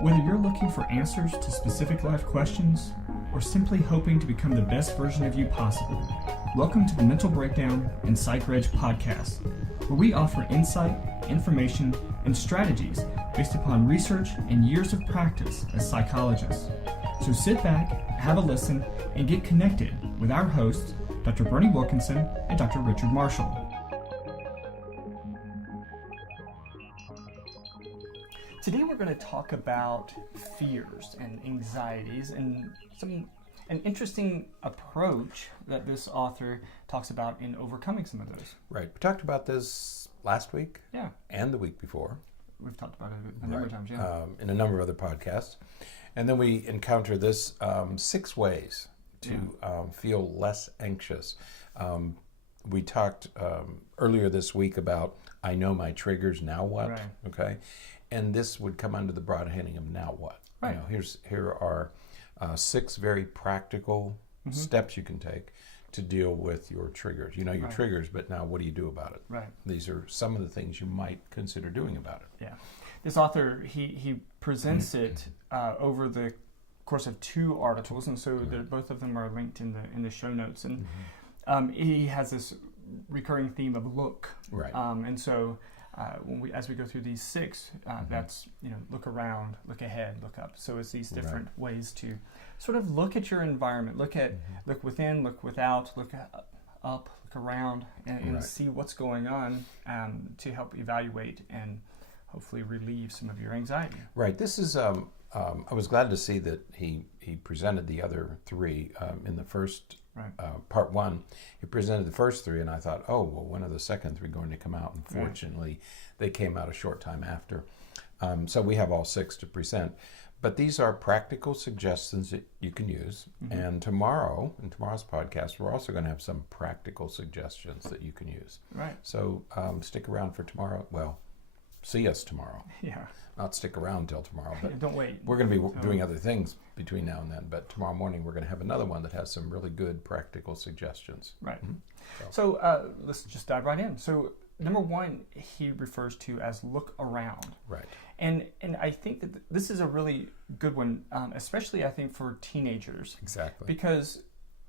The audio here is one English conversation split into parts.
Whether you're looking for answers to specific life questions or simply hoping to become the best version of you possible, welcome to the Mental Breakdown and Psychreg podcast, where we offer insight, information, and strategies based upon research and years of practice as psychologists. So sit back, have a listen, and get connected with our hosts, Dr. Berney and Dr. Richard Marshall. Today we're going to talk about fears and anxieties and an interesting approach that this author talks about in overcoming some of those. Right. We talked about this last week. Yeah. And the week before. We've talked about it a number of times, yeah. In a number of other podcasts. And then we encounter this 6 ways to feel less anxious. We talked earlier this week about I know my triggers, now what? Right. Okay. And this would come under the broad heading of now what? Right. You know, here are 6 very practical steps you can take to deal with your triggers. You know your triggers, but now what do you do about it? Right. These are some of the things you might consider doing about it. Yeah. This author, he presents it over the course of 2 articles, and so both of them are linked in the show notes. And he has this recurring theme of look. Right. And so as we go through these 6, that's, look around, look ahead, look up. So it's these different ways to sort of look at your environment, look within, look without, look up, look around, and see what's going on to help evaluate and hopefully relieve some of your anxiety. Right. This is, I was glad to see that he presented the other 3 in the first part 1. He presented the first 3, and I thought, oh, well, when are the second 3 going to come out? And fortunately, they came out a short time after. So we have all 6 to present. But these are practical suggestions that you can use. And tomorrow, in tomorrow's podcast, we're also going to have some practical suggestions that you can use. Right. So stick around for tomorrow. Well, see us tomorrow. Yeah. Not stick around till tomorrow, but don't wait. We're going to be doing other things between now and then. But tomorrow morning, we're going to have another one that has some really good practical suggestions. Right. So let's just dive right in. So number 1, he refers to as look around. Right. And I think that this is a really good one, especially I think for teenagers. Exactly. Because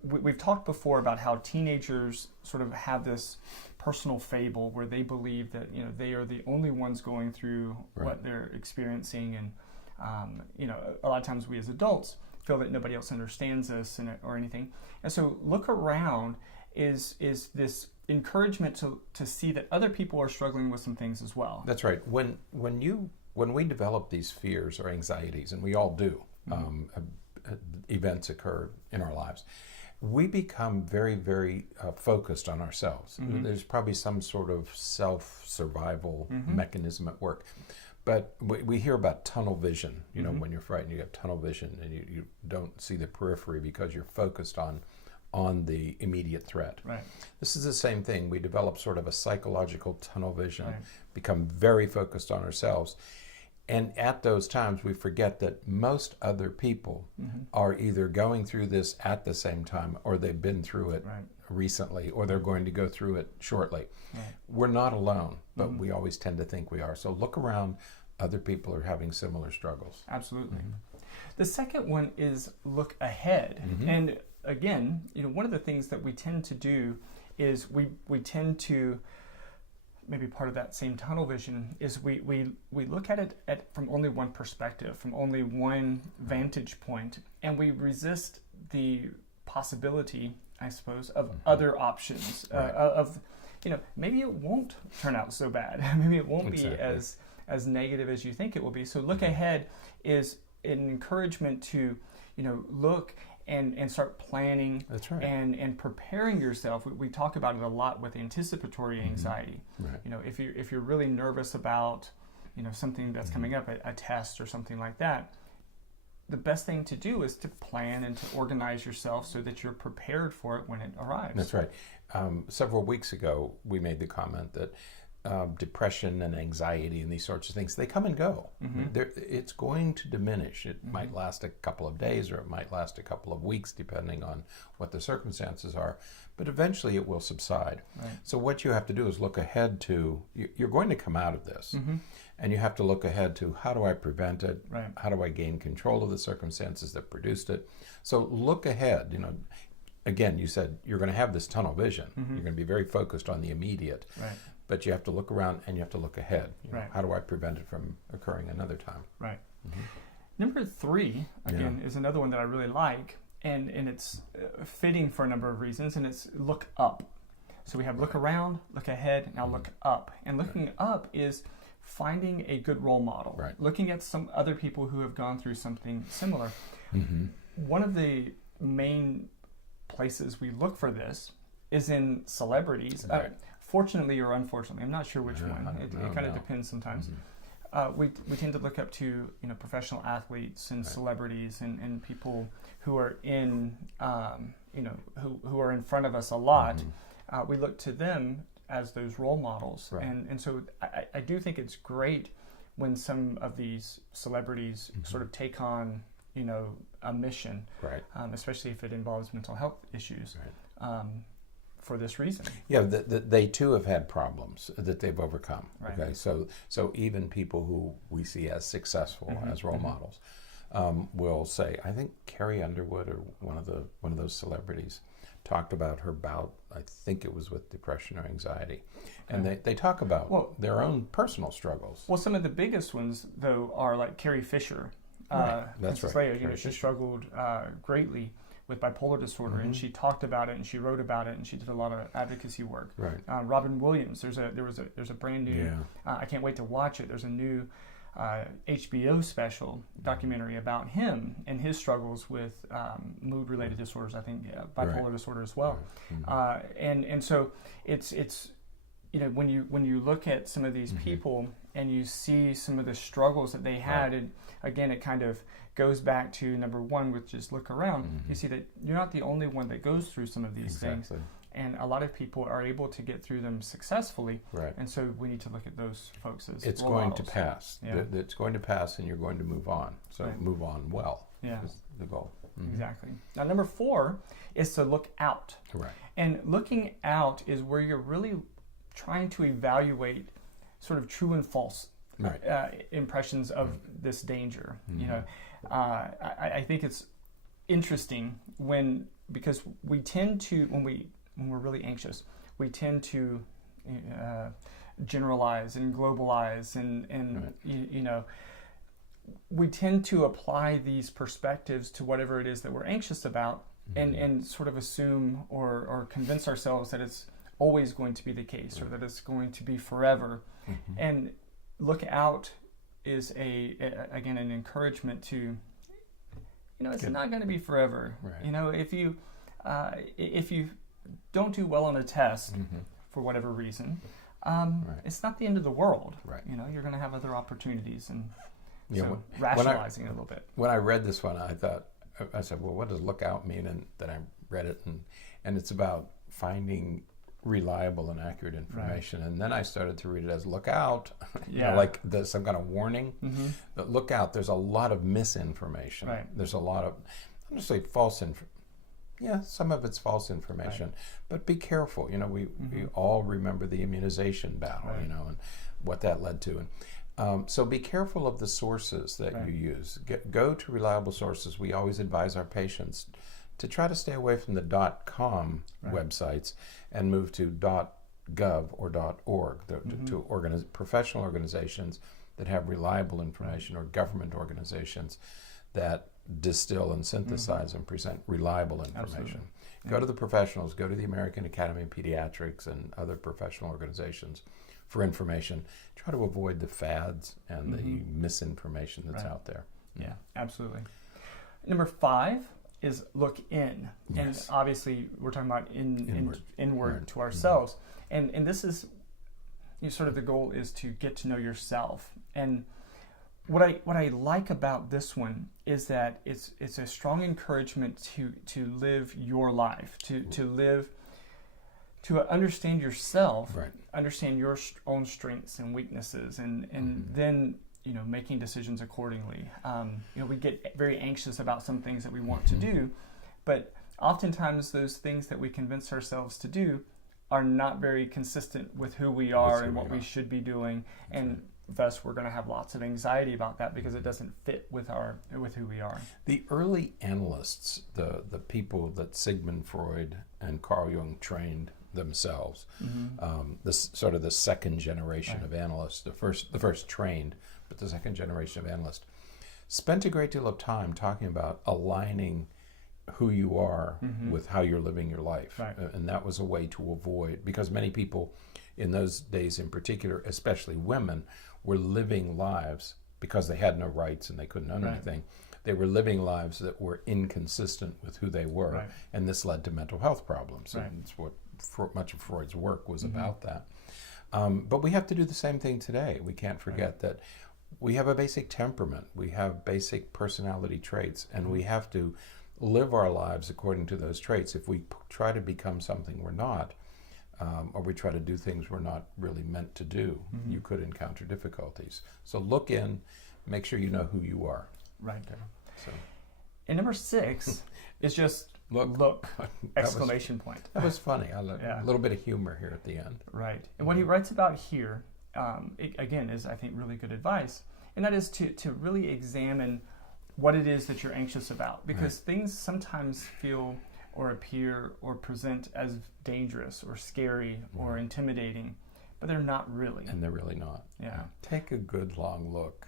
we've talked before about how teenagers sort of have this personal fable where they believe that they are the only ones going through what they're experiencing, and a lot of times we as adults feel that nobody else understands us or anything. And so look around is this encouragement to see that other people are struggling with some things as well. That's right. When we develop these fears or anxieties, and we all do, events occur in our lives, we become very, very focused on ourselves. There's probably some sort of self-survival mechanism at work. But we hear about tunnel vision. When you're frightened, you have tunnel vision, and you don't see the periphery because you're focused on the immediate threat. Right. This is the same thing. We develop sort of a psychological tunnel vision, become very focused on ourselves. And at those times, we forget that most other people are either going through this at the same time, or they've been through it recently, or they're going to go through it shortly. Right. We're not alone, but we always tend to think we are. So look around. Other people are having similar struggles. Absolutely. The second one is look ahead. And again, one of the things that we tend to do is we tend to, maybe part of that same tunnel vision is we look at it from only one perspective, from only one vantage point, and we resist the possibility, I suppose, of other options, of maybe it won't turn out so bad. Maybe it won't be as negative as you think it will be. So look ahead is an encouragement to look and start planning. That's right. and preparing yourself. We talk about it a lot with anticipatory anxiety. Right. If you're really nervous about something that's coming up, a test or something like that, the best thing to do is to plan and to organize yourself so that you're prepared for it when it arrives. That's right. Several weeks ago, we made the comment that depression and anxiety and these sorts of things, they come and go. It's going to diminish. It might last a couple of days, or it might last a couple of weeks, depending on what the circumstances are. But eventually it will subside. Right. So what you have to do is look ahead to, you're going to come out of this. And you have to look ahead to, how do I prevent it? Right. How do I gain control of the circumstances that produced it? So look ahead. You know, again, you said you're going to have this tunnel vision. You're going to be very focused on the immediate. Right. But you have to look around and you have to look ahead. You know, how do I prevent it from occurring another time? Right. Number 3, again, is another one that I really like, and it's fitting for a number of reasons, and it's look up. So we have look around, look ahead, now look up. And looking up is finding a good role model, looking at some other people who have gone through something similar. One of the main places we look for this is in celebrities. Fortunately or unfortunately, I'm not sure which one. It kind of depends sometimes. We tend to look up to professional athletes and celebrities and people who are in who are in front of us a lot. We look to them as those role models, and so I do think it's great when some of these celebrities sort of take on a mission, especially if it involves mental health issues. For this reason. Yeah, they too have had problems that they've overcome. Okay, so even people who we see as successful as role models will say, I think Carrie Underwood, or one of those celebrities, talked about her bout. I think it was with depression or anxiety, and they talk about their own personal struggles. Well, some of the biggest ones though are like Carrie Fisher. That's right. She struggled greatly with bipolar disorder, and she talked about it, and she wrote about it, and she did a lot of advocacy work. Robin Williams, there's a brand new. I can't wait to watch it. There's a new HBO special documentary about him and his struggles with mood-related disorders. I think bipolar disorder as well. And so it's when you look at some of these people and you see some of the struggles that they had, and again it kind of goes back to number 1, which is look around. You see that you're not the only one that goes through some of these things, and a lot of people are able to get through them successfully. And so we need to look at those folks as it's role going models. to pass. It's going to pass, and you're going to move on. So move on well. Is the goal. Exactly. Now, number 4 is to look out. And looking out is where you're really trying to evaluate sort of true and false impressions of this danger. I think it's interesting because we tend to, when we're really anxious, we tend to generalize and globalize and we tend to apply these perspectives to whatever it is that we're anxious about, and sort of assume or convince ourselves that it's always going to be the case, or that it's going to be forever. And look out is again an encouragement to it's not going to be forever. If you don't do well on a test for whatever reason, it's not the end of the world. You're going to have other opportunities, and so rationalizing it a little bit. When I read this one, I said, well, what does look out mean? And then I read it, and it's about finding reliable and accurate information. And then I started to read it as look out, like there's some kind of warning. But look out, there's a lot of misinformation. There's a lot of, I'm going to say false information. Yeah, some of it's false information, but be careful. We all remember the immunization battle, and what that led to. And so be careful of the sources that you use. Go to reliable sources. We always advise our patients to try to stay away from the .com websites and move to .gov or .org, to professional organizations that have reliable information, or government organizations that distill and synthesize and present reliable information. Go to the professionals, go to the American Academy of Pediatrics and other professional organizations for information. Try to avoid the fads and the misinformation that's out there. Yeah, absolutely. Number 5 is look in. And obviously we're talking about inward to ourselves. And this is sort of the goal is to get to know yourself. And what I like about this one is that it's a strong encouragement to live your life, to live to understand yourself, right. understand your own strengths and weaknesses, and then making decisions accordingly. We get very anxious about some things that we want to do, but oftentimes those things that we convince ourselves to do are not very consistent with who we are and what we should be doing, and thus we're going to have lots of anxiety about that because it doesn't fit with who we are. The early analysts, the people that Sigmund Freud and Carl Jung trained themselves, this sort of the second generation of analysts, the first trained, but the second generation of analysts, spent a great deal of time talking about aligning who you are with how you're living your life. Right. And that was a way to avoid, because many people in those days in particular, especially women, were living lives because they had no rights and they couldn't own anything. They were living lives that were inconsistent with who they were, and this led to mental health problems. And it's what much of Freud's work was about that. But we have to do the same thing today. We can't forget that we have a basic temperament, we have basic personality traits, and we have to live our lives according to those traits. If we try to become something we're not, or we try to do things we're not really meant to do, you could encounter difficulties. So look in, make sure you know who you are. Right. So. And number 6 is just look exclamation point. That was funny. I love a little bit of humor here at the end. Right. And what he writes about here, again, is I think really good advice, and that is to really examine what it is that you're anxious about, because things sometimes feel or appear or present as dangerous or scary or intimidating, but they're not really. And they're really not. Yeah. Take a good long look.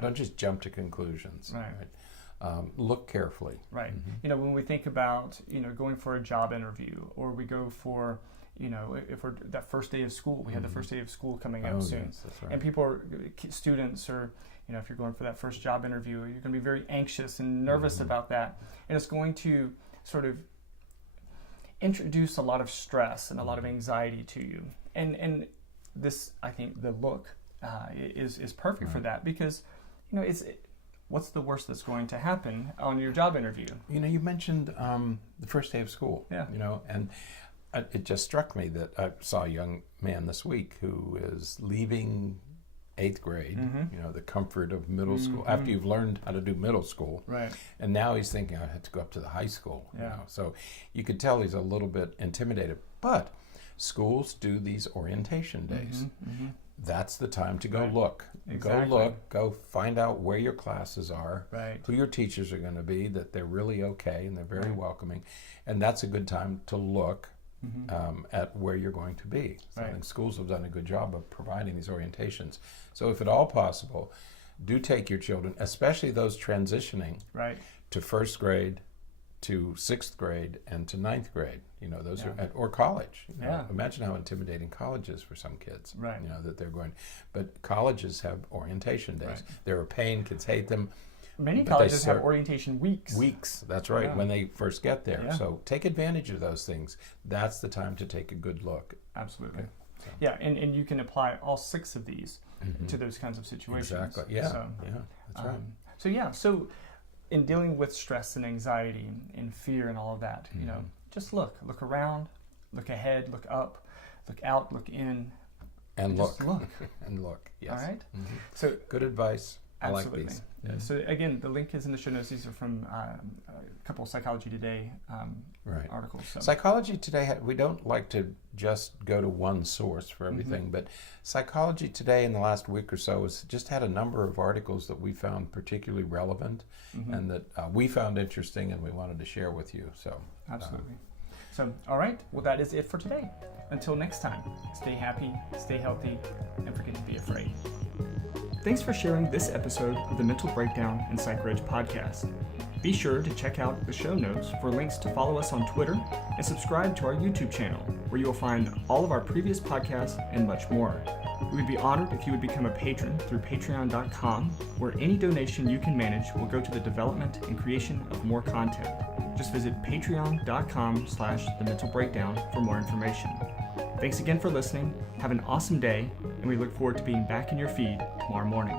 Don't just jump to conclusions. Right. Look carefully. Right. When we think about going for a job interview, or we go for if we're that first day of school, we have the first day of school coming up soon. Yes, that's right. And people students are, if you're going for that first job interview, you're going to be very anxious and nervous about that. And it's going to sort of introduce a lot of stress and a lot of anxiety to you. And this, I think, the look is perfect for that, because, what's the worst that's going to happen on your job interview? You mentioned the first day of school. Yeah. And it just struck me that I saw a young man this week who is leaving 8th grade, the comfort of middle school, after you've learned how to do middle school. Right. And now he's thinking, I have to go up to the high school. Yeah. So you could tell he's a little bit intimidated. But schools do these orientation days. That's the time to go look. Exactly. Go look, go find out where your classes are, right, who your teachers are going to be, that they're really okay and they're very welcoming. And that's a good time to look at where you're going to be. So I think schools have done a good job of providing these orientations. So if at all possible, do take your children, especially those transitioning to first grade, to 6th grade, and to 9th grade. Those are or college. Imagine how intimidating college is for some kids. Right. That they're going. But colleges have orientation days. They're a pain. Kids hate them. Many colleges have orientation weeks. Weeks, that's right, when they first get there. Yeah. So take advantage of those things. That's the time to take a good look. Absolutely. Okay. So. Yeah, and you can apply all 6 of these to those kinds of situations. Exactly, yeah, that's right. So in dealing with stress and anxiety and fear and all of that, just look around, look ahead, look up, look out, look in. And look. Just look. And look, yes. All right? So good advice. Absolutely. I like these. Yeah. So again, the link is in the show notes. These are from a couple of Psychology Today articles. So. Psychology Today, we don't like to just go to one source for everything, but Psychology Today in the last week or so has just had a number of articles that we found particularly relevant and that we found interesting and we wanted to share with you. So absolutely. So, all right. Well, that is it for today. Until next time, stay happy, stay healthy, and forget to be afraid. Thanks for sharing this episode of the Mental Breakdown and Psychreg podcast. Be sure to check out the show notes for links to follow us on Twitter and subscribe to our YouTube channel, where you will find all of our previous podcasts and much more. We would be honored if you would become a patron through patreon.com, where any donation you can manage will go to the development and creation of more content. Just visit patreon.com/thementalbreakdown for more information. Thanks again for listening. Have an awesome day, and we look forward to being back in your feed tomorrow morning.